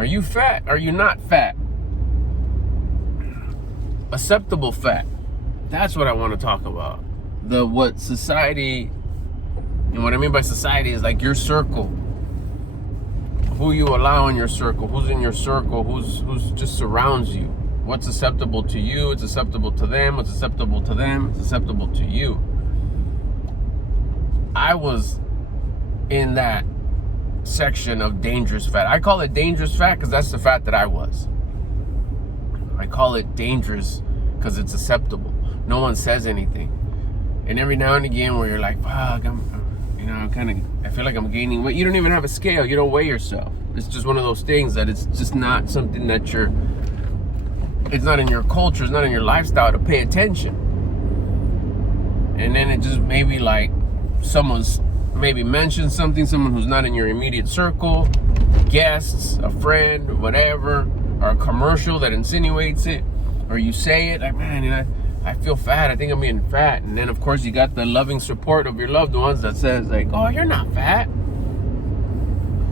Are you fat? Are you not fat? Acceptable fat. That's what I want to talk about. What society, and what I mean by society is like your circle. Who you allow in your circle, who's in your circle, who's just surrounds you. What's acceptable to you, it's acceptable to them, what's acceptable to them, it's acceptable to you. I was in that section of dangerous fat. I call it dangerous fat because that's the fat that I was. I call it dangerous because it's acceptable. No one says anything. And every now and again where you're like, fuck, I feel like I'm gaining weight. You don't even have a scale. You don't weigh yourself. It's just one of those things that it's just not something that it's not in your culture, it's not in your lifestyle to pay attention. And then it just maybe like someone's maybe mentioned something, someone who's not in your immediate circle, guests, a friend, whatever, or a commercial that insinuates it, or you say it like, man, I feel fat, I think I'm getting fat. And then of course you got the loving support of your loved ones that says like, oh, you're not fat.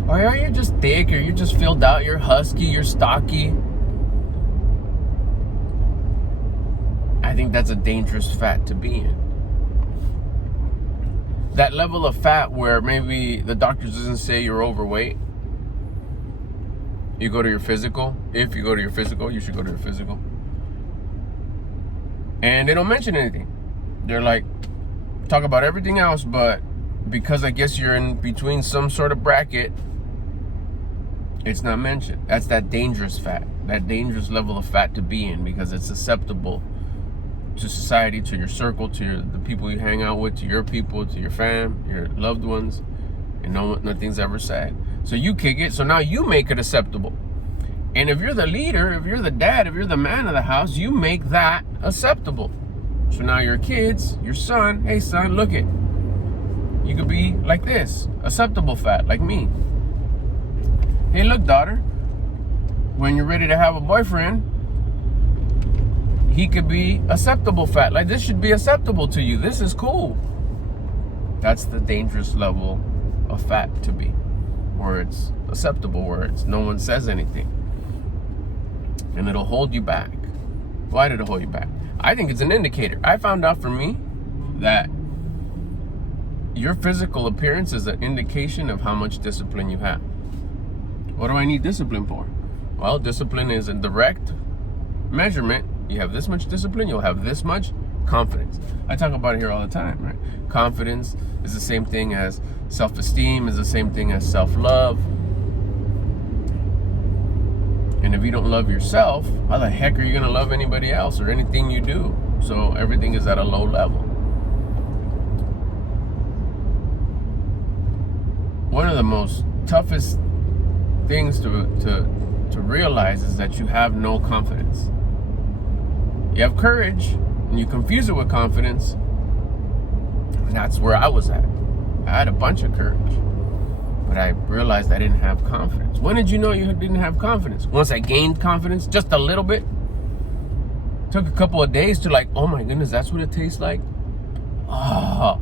Or you're just thick, or you're just filled out, you're husky, you're stocky. I think that's a dangerous fat to be in. That level of fat where maybe the doctor doesn't say you're overweight. You go to your physical. If you go to your physical, you should go to your physical. And they don't mention anything. They're like, talk about everything else, but because I guess you're in between some sort of bracket, it's not mentioned. That's that dangerous fat, that dangerous level of fat to be in, because it's acceptable to society, to your circle, to the people you hang out with, to your people, to your fam, your loved ones, and nothing's ever said. So you kick it, so now you make it acceptable. And if you're the leader, if you're the dad, if you're the man of the house, you make that acceptable. So now your kids, your son, hey son, look it. You could be like this, acceptable fat, like me. Hey look daughter, when you're ready to have a boyfriend, he could be acceptable fat. Like this should be acceptable to you. This is cool. That's the dangerous level of fat to be. Where it's acceptable, where it's no one says anything. And it'll hold you back. Why did it hold you back? I think it's an indicator. I found out for me that your physical appearance is an indication of how much discipline you have. What do I need discipline for? Well, discipline is a direct measurement. You have this much discipline, you'll have this much confidence. I talk about it here all the time, right? Confidence is the same thing as self-esteem, is the same thing as self-love. And if you don't love yourself, how the heck are you gonna love anybody else or anything you do? So everything is at a low level. One of the most toughest things to realize is that you have no confidence. You have courage, and you confuse it with confidence. And that's where I was at. I had a bunch of courage, but I realized I didn't have confidence. When did you know you didn't have confidence? Once I gained confidence, just a little bit. Took a couple of days to like, oh my goodness, that's what it tastes like? Oh.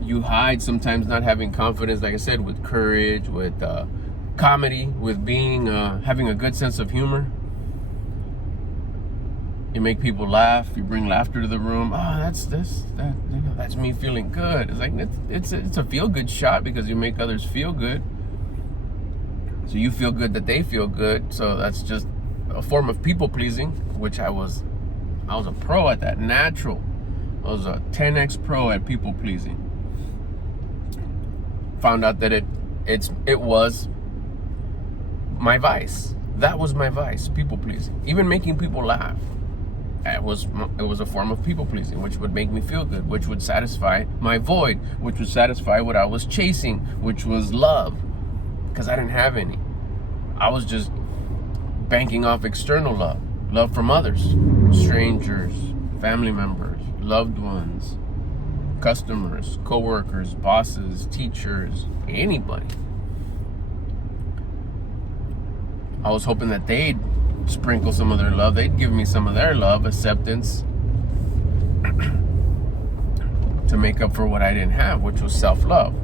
You hide sometimes not having confidence, like I said, with courage, with comedy, with being having a good sense of humor. You make people laugh. You bring laughter to the room. Oh, that's me feeling good. It's like it's a feel good shot because you make others feel good. So you feel good that they feel good. So that's just a form of people pleasing, which I was a pro at that. Natural. I was a 10x pro at people pleasing. Found out that it was my vice. That was my vice, people pleasing. Even making people laugh. It was a form of people pleasing, which would make me feel good, which would satisfy my void, which would satisfy what I was chasing, which was love, because I didn't have any. I was just banking off external love from others, strangers, family members, loved ones, customers, co-workers, bosses, teachers, anybody. I was hoping that they'd sprinkle some of their love. They'd give me some of their love, acceptance, to make up for what I didn't have, which was self-love.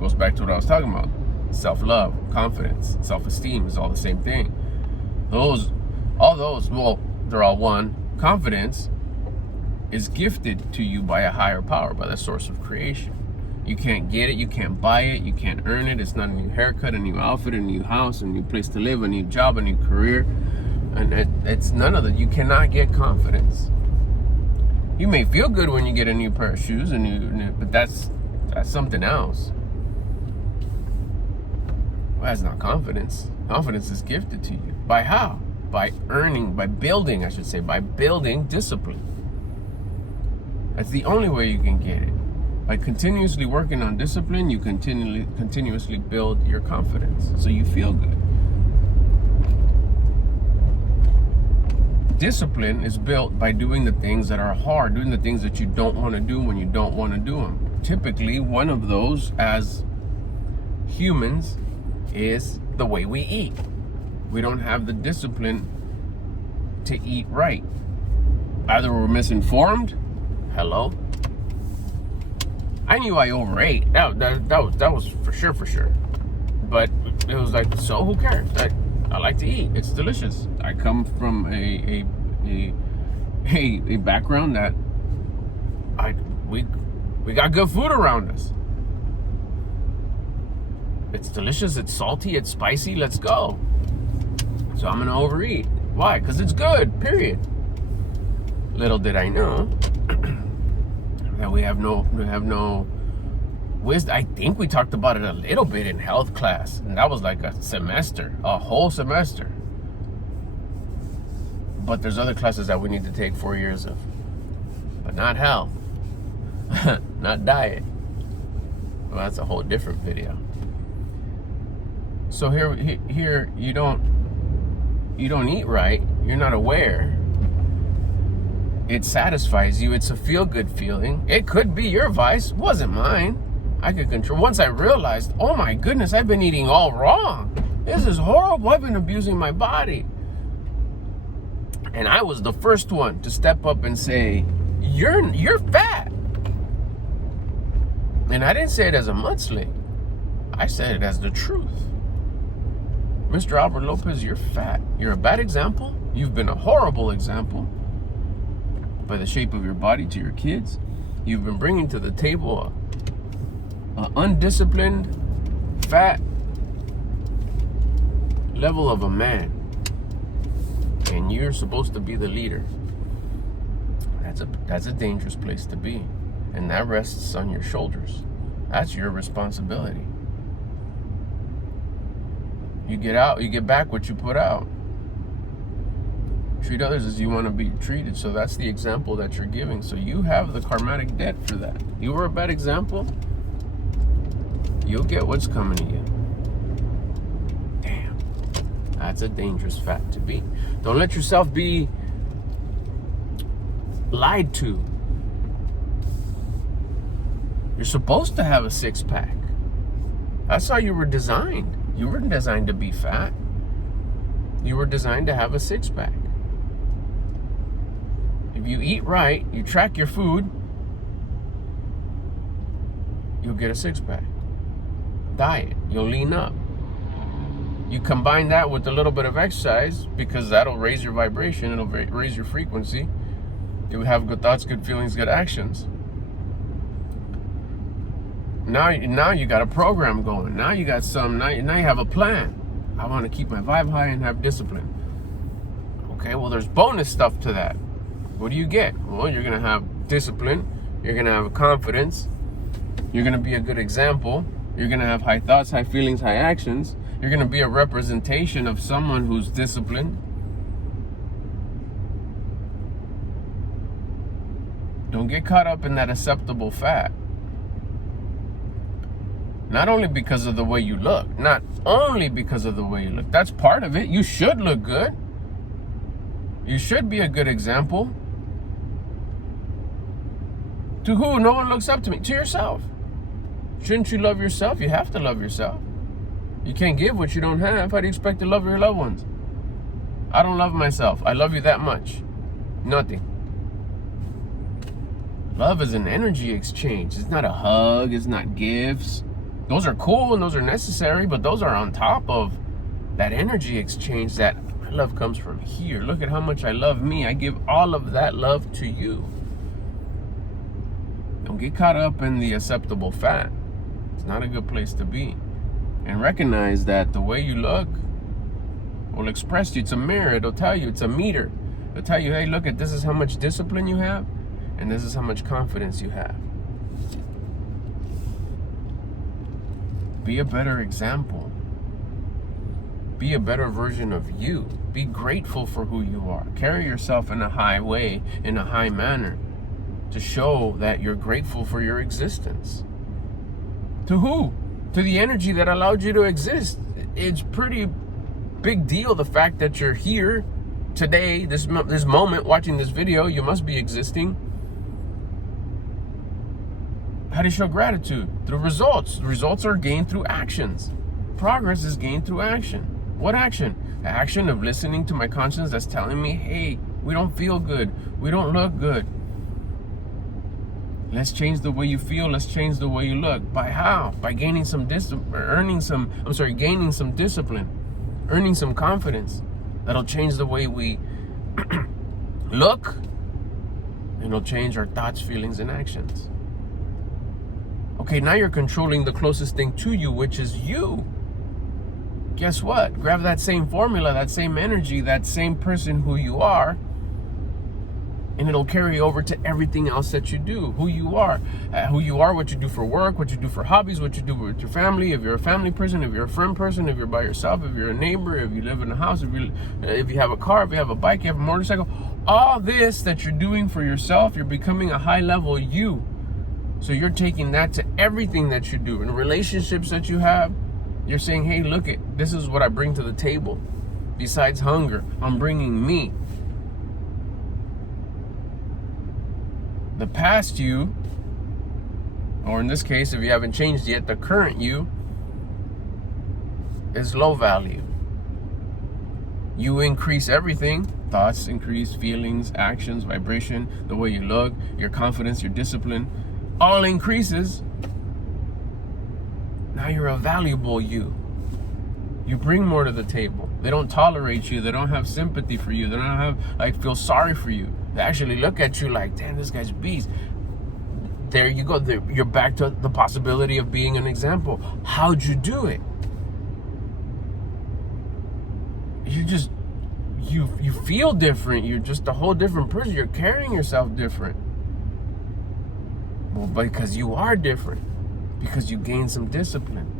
Goes back to what I was talking about. self-love, confidence, self-esteem is all the same thing. All those, well, they're all one. Confidence is gifted to you by a higher power, by the source of creation. You can't get it, you can't buy it, you can't earn it. It's not a new haircut, a new outfit, a new house, a new place to live, a new job, a new career. And it's none of that. You cannot get confidence. You may feel good when you get a new pair of shoes, but that's something else. Well, that's not confidence. Confidence is gifted to you. By how? By building discipline. That's the only way you can get it. By continuously working on discipline, you continuously build your confidence, so you feel good. Discipline is built by doing the things that are hard, doing the things that you don't want to do when you don't want to do them. Typically, one of those, as humans, is the way we eat. We don't have the discipline to eat right. Either we're misinformed. Hello. I knew I overate. That was for sure. But it was like, so who cares? I like to eat. It's delicious. I come from a background that we got good food around us. It's delicious. It's salty. It's spicy. Let's go. So I'm gonna overeat. Why? Because it's good. Period. Little did I know that we have no wisdom. I think we talked about it a little bit in health class, and that was like a whole semester. But there's other classes that we need to take 4 years of, but not health, not diet. Well, that's a whole different video. So here you don't eat right. You're not aware. It satisfies you. It's a feel-good feeling. It could be your vice. It wasn't mine. I could control. Once I realized, oh my goodness, I've been eating all wrong. This is horrible. I've been abusing my body. And I was the first one to step up and say, you're fat. And I didn't say it as a mudsling. I said it as the truth. Mr. Albert Lopez, you're fat. You're a bad example. You've been a horrible example by the shape of your body to your kids. You've been bringing to the table an undisciplined, fat level of a man. And you're supposed to be the leader. That's a dangerous place to be. And that rests on your shoulders. That's your responsibility. You get back what you put out. Treat others as you want to be treated. So that's the example that you're giving. So you have the karmatic debt for that. You were a bad example. You'll get what's coming to you. Damn. That's a dangerous fact to be. Don't let yourself be lied to. You're supposed to have a six-pack. That's how you were designed. You weren't designed to be fat. You were designed to have a six-pack. If you eat right, you track your food, you'll get a six-pack. Diet, you'll lean up. You combine that with a little bit of exercise, because that'll raise your vibration, it'll raise your frequency. You'll have good thoughts, good feelings, good actions. Now you got a program going. Now you got now you have a plan. I want to keep my vibe high and have discipline. Okay, well, there's bonus stuff to that. What do you get? Well, you're going to have discipline. You're going to have confidence. You're going to be a good example. You're going to have high thoughts, high feelings, high actions. You're going to be a representation of someone who's disciplined. Don't get caught up in that acceptable fat. Not only because of the way you look. Not only because of the way you look. That's part of it. You should look good. You should be a good example. To who? No one looks up to me. To yourself. Shouldn't you love yourself? You have to love yourself. You can't give what you don't have. How do you expect to love your loved ones? I don't love myself. I love you that much. Nothing. Love is an energy exchange. It's not a hug. It's not gifts. Those are cool and those are necessary, but those are on top of that energy exchange that my love comes from here. Look at how much I love me. I give all of that love to you. Don't get caught up in the acceptable fat. It's not a good place to be. And recognize that the way you look will express you. It's a mirror. It'll tell you. It's a meter. It'll tell you, hey, look at this is how much discipline you have, and this is how much confidence you have. Be a better example. Be a better version of you. Be grateful for who you are. Carry yourself in a high way, in a high manner, to show that you're grateful for your existence. To who? To the energy that allowed you to exist. It's pretty big deal, the fact that you're here today, this moment, watching this video. You must be existing. How do you show gratitude? Through results. The results are gained through actions. Progress is gained through action. What action? The action of listening to my conscience that's telling me, hey, we don't feel good. We don't look good. Let's change the way you feel. Let's change the way you look. By how? By gaining some gaining some discipline, earning some confidence. That'll change the way we look, and it'll change our thoughts, feelings, and actions. Okay, now you're controlling the closest thing to you, which is you. Guess what? Grab that same formula, that same energy, that same person who you are, and it'll carry over to everything else that you do. Who you are, what you do for work, what you do for hobbies, what you do with your family. If you're a family person, if you're a friend person, if you're by yourself, if you're a neighbor, if you live in a house, if you have a car, if you have a bike, you have a motorcycle, all this that you're doing for yourself, you're becoming a high level you. So you're taking that to everything that you do. In relationships that you have, you're saying, hey, look it, this is what I bring to the table. Besides hunger, I'm bringing me. The past you, or in this case, if you haven't changed yet, the current you is low value. You increase everything. Thoughts increase, feelings, actions, vibration, the way you look, your confidence, your discipline, all increases. Now you're a valuable you. You bring more to the table. They don't tolerate you. They don't have sympathy for you. They don't have, feel sorry for you. They actually look at you like, damn, this guy's beast. There you go. You're back to the possibility of being an example. How'd you do it? You feel different. You're just a whole different person. You're carrying yourself different. Well, because you are different. Because you gain some discipline.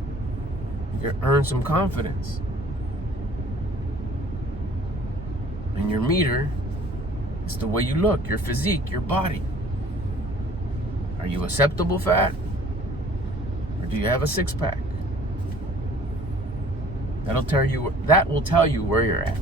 You earn some confidence. And your meter is the way you look, your physique, your body. Are you acceptable fat? Or do you have a six-pack? That will tell you where you're at.